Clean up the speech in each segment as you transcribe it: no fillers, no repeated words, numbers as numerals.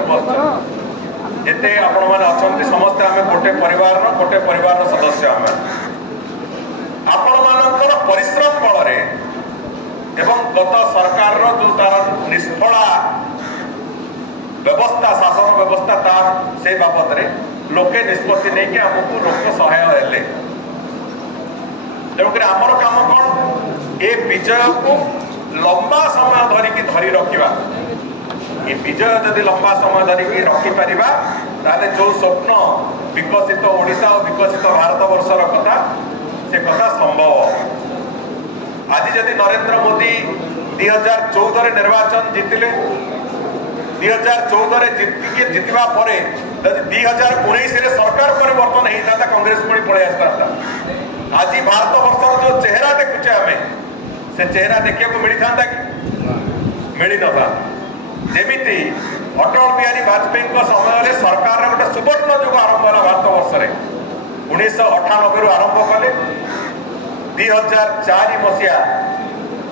समस्ते बस जिते आपण मैंने अच्छा समस्ते आम गोटे परिवार सदस्य आम आपण मानकर परिश्रम बल एवं गत सरकार जो तार निष्फला व्यवस्था शासन व्यवस्था तार से बाबद रे लोके निष्पत्ति नहीं कि आमको लोक सहाय हेले तेणुक आमर काम कौन ए विजय को लंबा समय धरिकी धरी रखा ये विजय जदि लंबा समय धरिकी रखिपर ताले जो स्वप्न विकसित ओडिशा और विकसित भारत वर्षर कथा से कथा संभव आज जदि नरेंद्र मोदी 2014 निर्वाचन जीतिले 2014 जीतवा पर जदि 2019 सरकार परिवर्तन होता कांग्रेस पुणी पलि आसता आज भारत वर्षर जो चेहरा देखुचे आम से चेहरा देखा मिली था कि मिल ना जमीती अटल बिहारी वाजपेयी समय सरकार गोटे सुवर्ण युग आरंभ है भारत वर्ष 1998 आरंभ कले 2004 मसीहा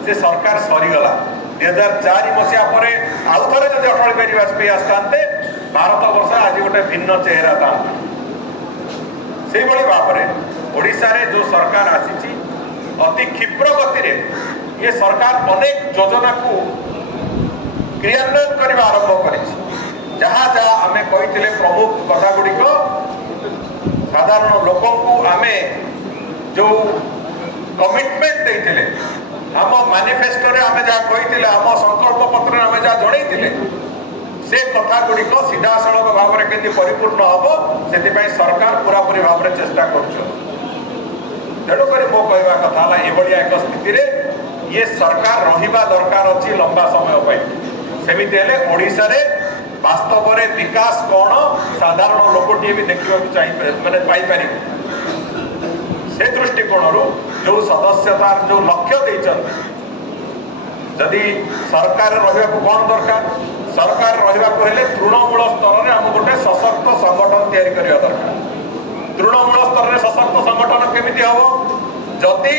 से सरकार सरीगला 2004 मसीहा पर आउ थे जब अटल बिहारी वाजपेयी आसते भारत वर्ष आज गोटे भिन्न चेहरा था से भाव में ओडिशा रे जो सरकार आसी अति क्षिप्र गति ये सरकार अनेक योजना को क्रियान्वयन करने आरंभ कर जहाँ जहाँ आम कही प्रमुख कथा गुड़िक साधारण लोक आम जो कमिटमेंट देते आम मैनिफेस्टो रे आम जहाँ कही आम संकल्प पत्र आम जहाँ जनईले से कथा गुड़िक सीधा सड़क भाव में केंद्र परिपूर्ण हम से सरकार पूरापूरी भाव में चेष्टा कर तेणुक मो कहवा कथा है एक स्थिति रे ये सरकार रहिबा दरकार अच्छी लंबा समय सेमिति हेले ओडिशा रे वास्तव में विकास कौन साधारण लोकटी भी देखा चाहिए मैंने पाइपर से दृष्टिकोण जो सदस्यता जो लक्ष्य देते जदि सरकार रहा कौन दरकार सरकार रहा तृणमूल स्तर में आम गोटे सशक्त संगठन तैयारी करने दरकार तृणमूल स्तर में सशक्त संगठन केमिति हम जदि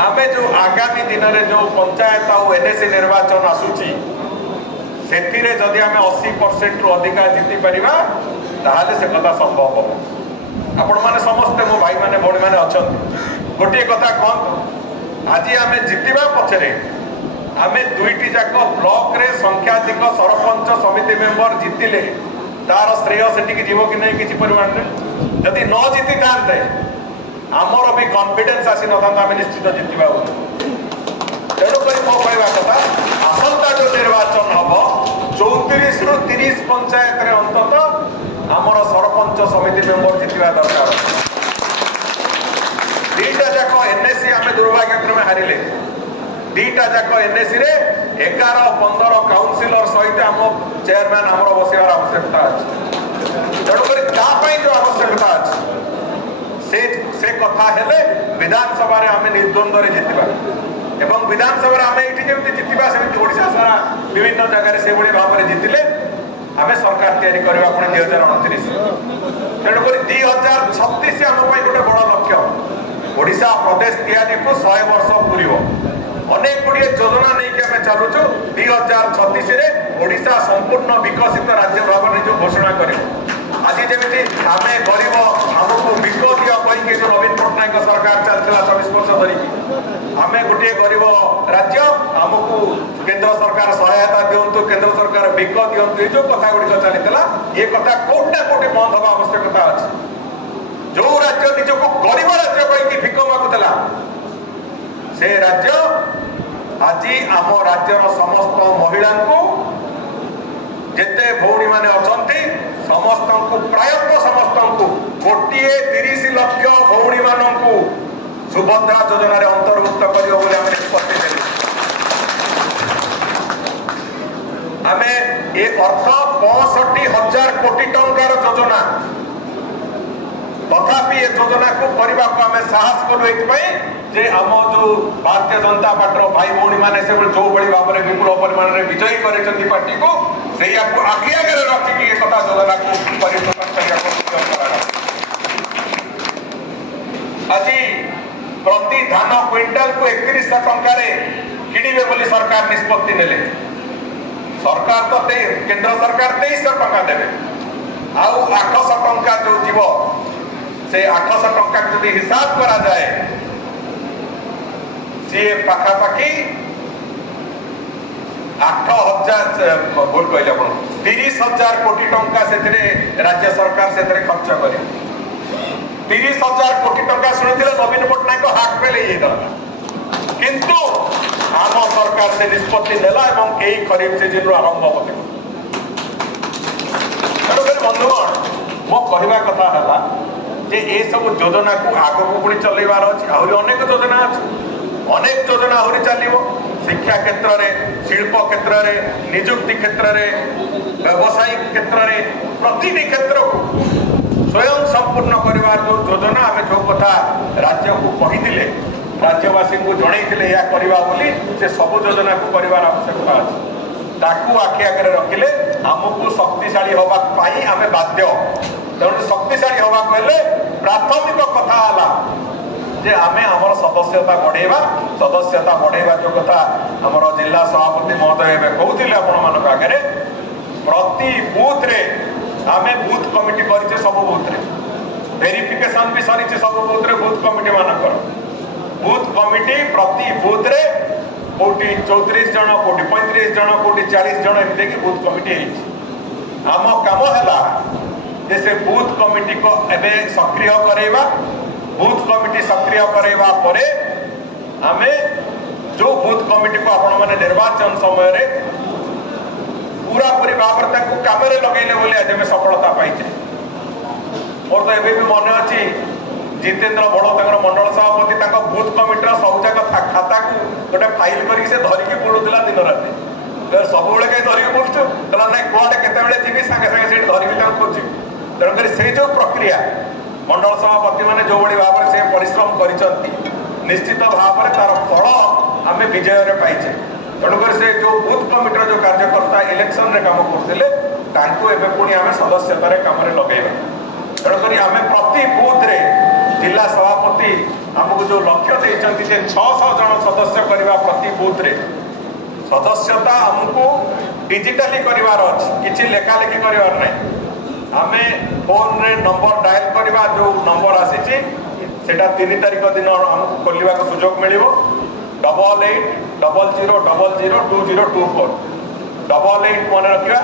आम जो आगामी दिन में जो पंचायत और एनएसी निर्वाचन आसूची से जदि आम 80% रु अधिका जीति पारिबा ताहाले से कथा संभव हम आपण माने समस्ते मो भाई माने भौणी माने अच्छा गोटे कथा कहतु आज आम जीतवा पछरे आम दुईटी जाक ब्लॉक रे संख्याधिक सरपंच समिति मेंबर जीतिले तार श्रेय सेटिक जीव कि नहीं किसी परिमाण में जदि न जीति थांते आमर भी कॉन्फिडेंस आसी न था निश्चित जीतवा तेणुक मो कहवा कथा आसंता जो निर्वाचन हम 34 रु 30 पंचायत रे अंततः आमर सरपंच समिति मेंबर जीतवा दरकार दीटा जाक एनएसी आम दुर्भाग्यक्रमे हारिले दीटा जाक एनएसी रे 11-15 काउंसिलर सहित आम चेयरमैन आमर बसवार आवश्यकता अच्छे तेणुक जो आवश्यकता अच्छे से कथा हेले विधानसभा आम निर्द्वंद्व जीतवा एवं विधानसभा आम ये जीतवा सेमती ओडिशा सारा विभिन्न जगह से भाव में जीतिले आम सरकार तैयारी करवा पुणी 2029 तेणुक 2036 आम गोटे बड़ लक्ष्य ओडिशा प्रदेश तैयारी को 100 वर्ष पूरीब अनेक गुड़िए योजना नहीं आम चलुचु 2036 रे ओडिशा संपूर्ण विकसित राज्य भाव में जो घोषणा कर आज जमी आम गरीब आमको बिक दिया कहीकि जो नवीन पट्टनायक सरकार चलता 24 वर्ष धरिकी आम गोटे गरीब राज्य आमको केंद्र सरकार सहायता दिंतु केंद्र सरकार बिक दिंतु जो कथा गुड़िक चलता ये कथा कोटना कोटी बंद हवा आवश्यकता अच्छे जो राज्य निजक गरीब राज्य कहीकि भिक मागुला से राज्य आज आम राज्यर समस्त महिला को जिते भौणी माने अछंती समस्त को प्रायतः समस्त को गोटे 30 लाख भौणी मानू सुभद्रा योजना रे अंतर्भुक्त करियो बोले हम निष्पत्ति देलु आमे एक अर्थ 65,000 कोटी टंकार योजना तथापि ये योजना को करने को आम साहस कलु ये जे आम जो भारतीय जनता पार्टी भाई भौणी मैंने से जो भाई भाव में विपुल परिमाण में विजयी कर पार्टी को से आखि आगे रखिकी एक योजना को परिवर्तन आज प्रति धान क्विंटाल को 3100 टंकार किणवे बोली सरकार निष्पत्ति नेले सरकार तो केंद्र सरकार 2300 टंका देवे आउ 800 टंका जो जीव से 800 टंका जो हिसाब करा जाए सी पाखापाखि 8000 भूल कहले 30,000 कोटी टंका से राज्य सरकार से खर्च कर 30,000 कोटी टंका शुणी नवीन पट्टनायक हाथ पे ले किंतु आम सरकार से निष्पत्ति नेला एवं यही खरीफ सीजन रू आरंभ हो बंधुगण मो कहवा कथा है जे ये सब योजना को आग को पुणी चलैबार अच्छी आहरी अनेक योजना अच्छी अनेक योजना आहरी चलो शिक्षा क्षेत्र में शिल्प क्षेत्र में निजुक्ति क्षेत्र में व्यावसायिक क्षेत्र में प्रति क्षेत्र को स्वयं संपूर्ण करिवार जो योजना आम जो कथा राज्य को कही राज्यवासी को जनईले या करवा बोली से सब योजना को करार आवश्यकता अच्छी ताकू आखि आगे रखिले आमको शक्तिशाली होगा आम बाध्य तेणु शक्तिशाली होगा हेले प्राथमिक कथा है जे आमे आमर सदस्यता बढ़ेवा जो कथा आमर जिला सभापति महोदय कहते आपण आगे प्रति बूथ रे आमे बूथ कमिटी करिचे सब बूथ रे वेरिफिकेशन भी सरी सब बूथ रे बूथ कमिटी मानकर बूथ कमिटी प्रति बूथ रे कोटी 34 जन कोटी 35 जन कोटी 40 जन एमती की बूथ कमिटी आम काम है से बूथ कमिटी को एबे सक्रिय करैबा बूथ कमिटी सक्रिय करैबा परे आमे जो बूथ कमिटी को आपण माने निर्वाचन समय रे पूरा पूरी भाव काम लगेले बोले आज आम सफलता पाइचे और तो एबे भी मन अच्छी जितेंद्र बड़ मंडल सभापति बूथ कमिटी सब जाक खाता को गोटे फाइल करके से धरिकी बुलूला दिन राति सब कहीं धरिकी बुलूँ कहला ना कौटे केतबे जी सागे सागे से धरिकी खोजी तेणुक से जो प्रक्रिया मंडल सभापति मैंने जो भाई भाव से परिश्रम कर निश्चित भाव में तार फल आम विजय पाइचे तेणुक से जो बूथ कमिटर जो कार्यकर्ता इलेक्शन रे काम करते पुणी आम सदस्यतार कम लगेगा तेणुक आम प्रति बूथ रे जिला सभापति आमको जो लक्ष्य देते 600 जन सदस्य करवा प्रति बूथ रे सदस्यता आमको डिजिटाली करार अच्छी किसी लेखा लेखी करार नहीं आम फोन रे नंबर डायल करवा जो नंबर आसी 3 तारिख दिन आमको खोलने को सुजोग मिल 8800002024 88 मन रखा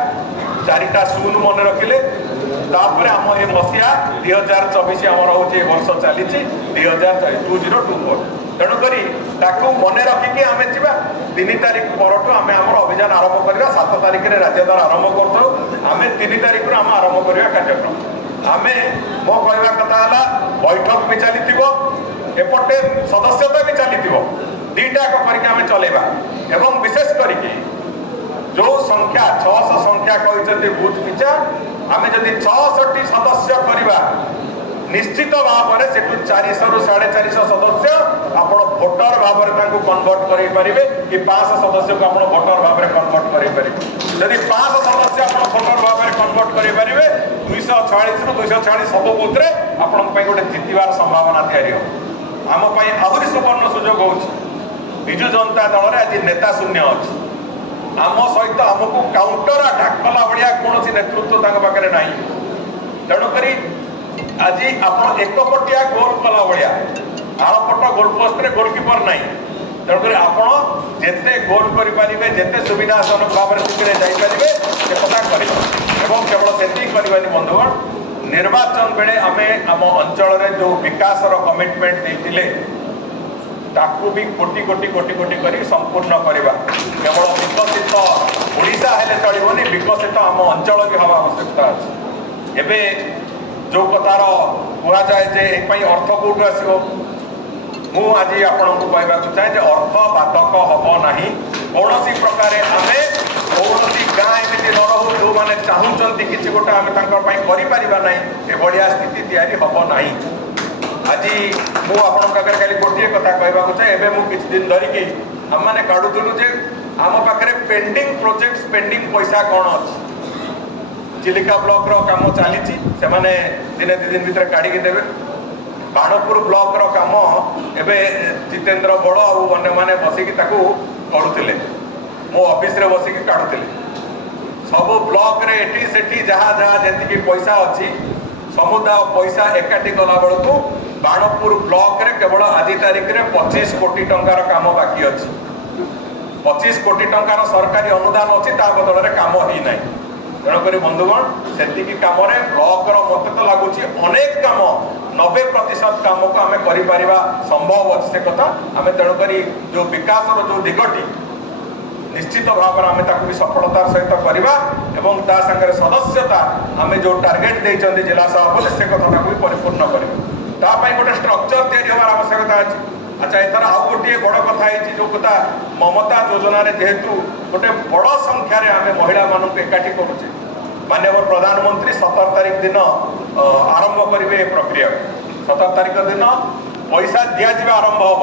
4टा 0 मन रखिले तापर आम ये मसीहा 2024 आमर हूँ वर्ष चली 2024 तेणुक मन रखिकी आम जा 3 तारिख पर आम अभियान आरंभ करवा 7 तारिख में राज्यद्वार आरंभ कर आम 3 तारिख आम आरंभ करवा कार्यक्रम आम मो कहवा कथा है बैठक भी चली एपटे सदस्यता भी चली दीटा करके आम चलेबा एवं विशेष करके जो संख्या 600 संख्या कहते बूथ पिछा आम जदि 660 सदस्य करवा निश्चित भाव में से 400 ରୁ 450 सदस्य आप भोटर भाव में कन्वर्ट करेंगे कि 500 सदस्य को आप भोटर भाव में कन्वर्ट करेंगे जदि 500 सदस्य आप भोटर भाव में कन्वर्ट करेंगे 240 ରୁ 240 सब बूथ में आपण गोटे जितबार संभावना तैयारी हो आम आहरी सुवर्ण सुजोग हो विजु जनता दल में आज नेता शून्य अच्छी आम सहित आमको काउंटर अटाक कला भाया कौन नेतृत्व पाखे ना तेणुक आज आप एक पटिया गोल कला भाया आरपट गोल पोस्ट रे गोलकीपर ना तेणुक आप जिते गोल करेंगे जिते सुविधाजनक भाव में जापारे से कथा कर केवल से बंधुगण निर्वाचन बेले आम आम अंचल जो विकास कमिटमेंट देते ताकू भी कोटी कोटी कोटी कोटी करी संपूर्ण करवा केवल विकसित ओडिशा हेले चलबनी विकसित आम अंचल भी हवा आवश्यकता अच्छी एबे जो कथार कह जाए जे अर्थ कौटू आसो मु आज आपन को कहवाक चाहे अर्थ बाधक हम ना कौन प्रकार आम कौन गाँ एमती न रो जो मैंने चाहूँगी किसी गोटे आम करना एभलिया स्थिति तैयारी हम ना आज मुझे खाली गोटे कथा कहवाक चाहे एवं मुझे किसी दिन धरिकी आम मैंने काढ़ुलु जे आम पाखे पेंडिंग प्रोजेक्ट पेंडिंग पैसा कौन अच्छी चिलिका ब्लॉक रो काम चली दिने 2 दिन भीतर काढ़ी देवे बाणपुर ब्लॉक रो काम एवं जितेंद्र बड़ और अन्य मैंने बसिकी करुले मो ऑफिस रे बसिकी काढ़ुले सब ब्लॉक रे एटी सेठी जहाँ जहाँ जी पैसा अच्छी समुदाय पैसा एकाठी कला बेलू बाणपुर ब्लॉक रे केवल आज तारीख में 25 कोटी टंकार काम बाकी अच्छी 25 कोटी टंकार सरकारी अनुदान अच्छी बदल में काम ही ना तेणुक बंधुगण से कम ब्लॉक मत तो लगुच अनेक काम 90% काम को आम कर संभव अच्छे से कथा आम तेणुक जो विकास जो दिगटी निश्चित भाव में भी सफलतार सहित करवा एवं ता संगे सदस्यता आम जो टार्गेट देते जिला सभापति से कथा भी परिपूर्ण करवा गोटे स्ट्रक्चर तैयारी हमार आवश्यकता अच्छी। अच्छा एथर आउ गोटे बड़ कथा है जो कथा ममता योजना जेहेतु गोटे बड़ संख्यार आम महिला मानक एकाठी करुचे माननीय प्रधानमंत्री 17 तारीख दिन आरंभ करेंगे प्रक्रिया 17 तारीख दिन पैसा दिज्व आरंभ हम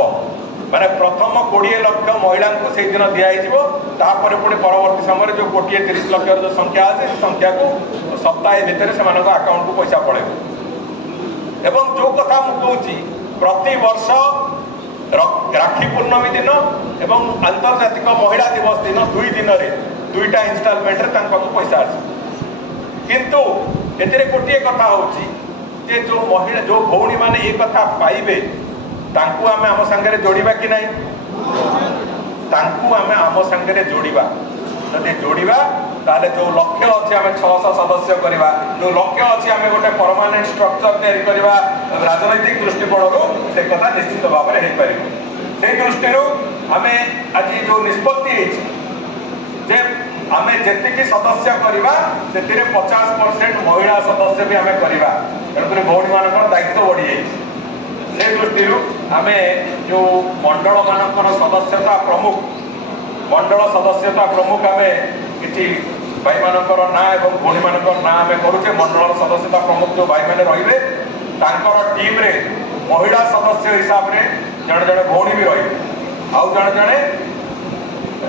माने प्रथम 20 लाख महिला को से दिन दिपर पुणी परवर्ती समय जो 130 लाख जो संख्या अच्छे से संख्या को सप्ताह भितर से अकाउंट को पैसा पड़े एवं जो कथा मुझे प्रति वर्ष राखी पूर्णमी दिन एवं आंतर्जातिक महिला दिवस दिन 2 दिन में 2टा इनस्टॉलमेंट पैसा अच्छे किंतु ए गोटे कथा होची जे जो महिला जो भौणी माने ये कथा पाइबे तांकु आमे आम संगे जोड़िबा कि नहीं तांकु आमे आम संगे जोड़िबा जदि जोड़िबा ताले जो लक्ष्य अच्छे आम 600 सदस्य करवा जो लक्ष्य अच्छे आम गोटे परमानेंट स्ट्रक्चर तैयारी करवा राजनैतिक दृष्टिकोण से कथा निश्चित भाव में हो पार से दृष्टि आम आज जो निष्पत्ति जे आम जी सदस्य करवा से 50% महिला सदस्य भी आम करवा तेणुक भौणी मान दायित्व बढ़ी जाए से दृष्टि आम जो मंडल मानकर सदस्यता प्रमुख मंडल सदस्यता प्रमुख आम कि भाई मानकर ना एवं भौणी मानकर ना आम करुचे मंडल सदस्यता प्रमुख जो भाई मैंने रे टीम रे महिला सदस्य हिसाब से जड़े जड़े भौणी भी रे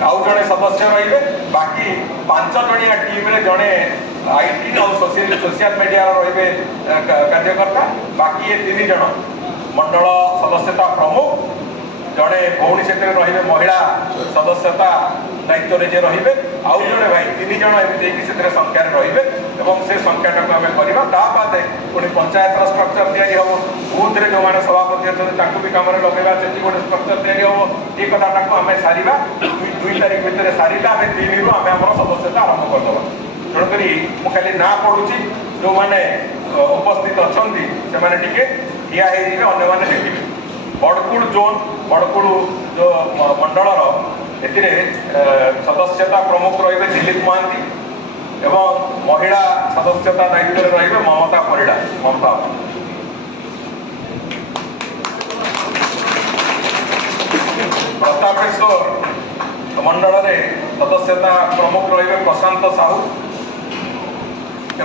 आउ जड़े सदस्य रे बाकी 5 जणिया टीम रे जड़े आईटी और सोशल मीडिया रे कार्यकर्ता बाकी ये 3 जण मंडल सदस्यता प्रमुख जड़े भौणी से रे महिला सदस्यता दायित्व जे रे आउ जड़े भाई 3 जण एमती संख्यार रे से संख्याटा को आम करवा पुणी पंचायत स्ट्रक्चर तैयारी हम बूथ रे जो मैंने सभापति अच्छा भी कम लगेगा से गोटे स्ट्रक्चर तैयारी हम ये कथाटा को आम सारा 2 तारीख भितर सारा आम 3 रु आम सदस्यता आरंभ करदे तेणुक मुझे ना पड़ुची जो मैंने उपस्थित अच्छा से ठिया होने देखिए बड़कुड़ जोन बड़कुड़ जो मंडलर ए सदस्यता प्रमुख रे दिलीप महांती एवं महिला सदस्यता दायित्व रे ममता परिड़ा ममता प्रतापेश्वर मंडल रे सदस्यता प्रमुख रे प्रशांत साहू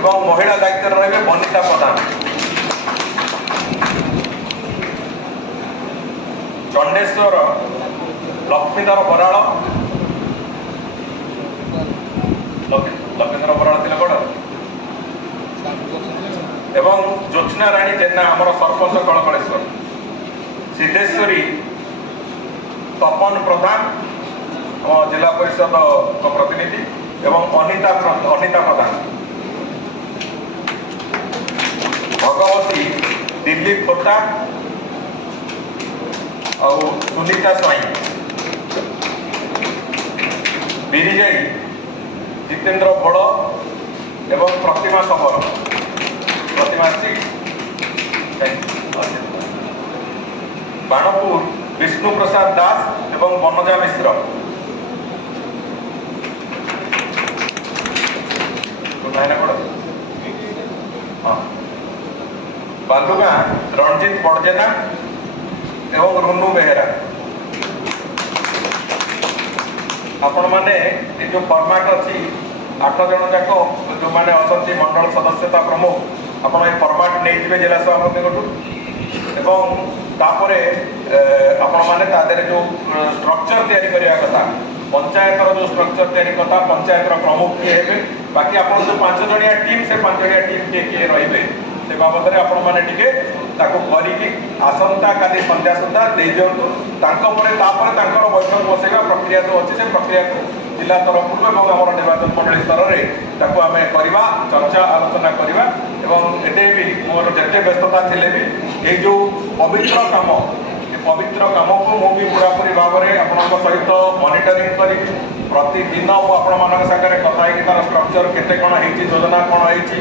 एवं महिला दायित्व रे बनिता प्रधान चंडेश्वर लक्ष्मीधर बराड़ लक्ष्मीधर बराड़ बड़ एवं ज्योत्ना राणी जेना आमर सरपंच कलकलेश्वर सिद्धेश्वरी तपन प्रधान जिला परिषद प्रतिनिधि एवं अनिता प्रधान भगवती दिलीप खोता और सुनीता स्वाई बिरिजाई जितेंद्र बड़ एवं प्रतिमा सबर प्रतिमा बाणपुर विष्णु प्रसाद दास एवं बनजा मिश्र हाँ बालुगाँ रणजित बड़जेना एवं रुनु बेहेरा आपण मैंने जो फर्माट अच्छी 8 जन जाक जो मैंने अच्छा मंडल सदस्यता प्रमुख आप फर्माट नहीं जी जिला सभापति एवं तापर आपण मैंने जो स्ट्रक्चर तैयारी करने कथा पंचायतर जो स्ट्रक्चर तैयारी कथा पंचायतर प्रमुख किए हे बाकी आप जो 5 जणिया टीम से 5 जणिया टीम किए किए रे से बाबद में आपण मैंने टिके करी आसंता काली संध्या सुधा दे दिंतु बैठक बसैवा प्रक्रिया जो अच्छी से प्रक्रिया को जिला तरफ और निर्वाचन मंडली स्तर में आम करवा चर्चा आलोचना करवा एटे भी मोर जिते व्यस्तता थे भी ये जो पवित्र काम को मुझे पूरापूरी भाव में आपंक सहित मॉनिटरिंग करी प्रतिदिन मुझे सागर कथा तार स्ट्रक्चर केते कौन होती योजना कौन होती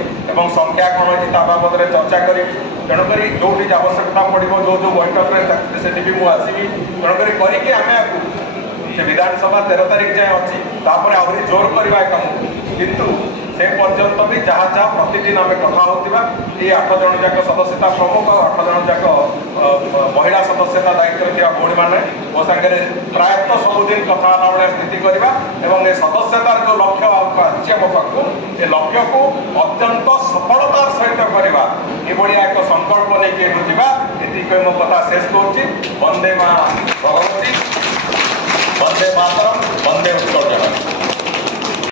संख्या कौन होती बाबद में चर्चा करी तेणुक जो आवश्यकता पड़ो जो जो बैठक में से भी मुझे आसवि तेणुक करके आम से विधानसभा 13 तारीख जाए अच्छी आहरी जोर करवा काम किंतु से पर्यंत भी जहाँ जहाँ प्रतिदिन आम कथा होता ये 8 जन जाक सदस्यता प्रमुख 8 जन जाक महिला सदस्यता दायित्व थी भौणी मैंने मो सागर प्रायतः सबुदिन कथा भाया स्थिति करवा ये सदस्यतार जो लक्ष्य आम पाखु ये लक्ष्य को अत्यंत सफलतार सहित करवा ये एक संकल्प नहीं जावा मो कथा शेष कर वंदे मां भगवती वंदे मातरम वंदे उत्कल।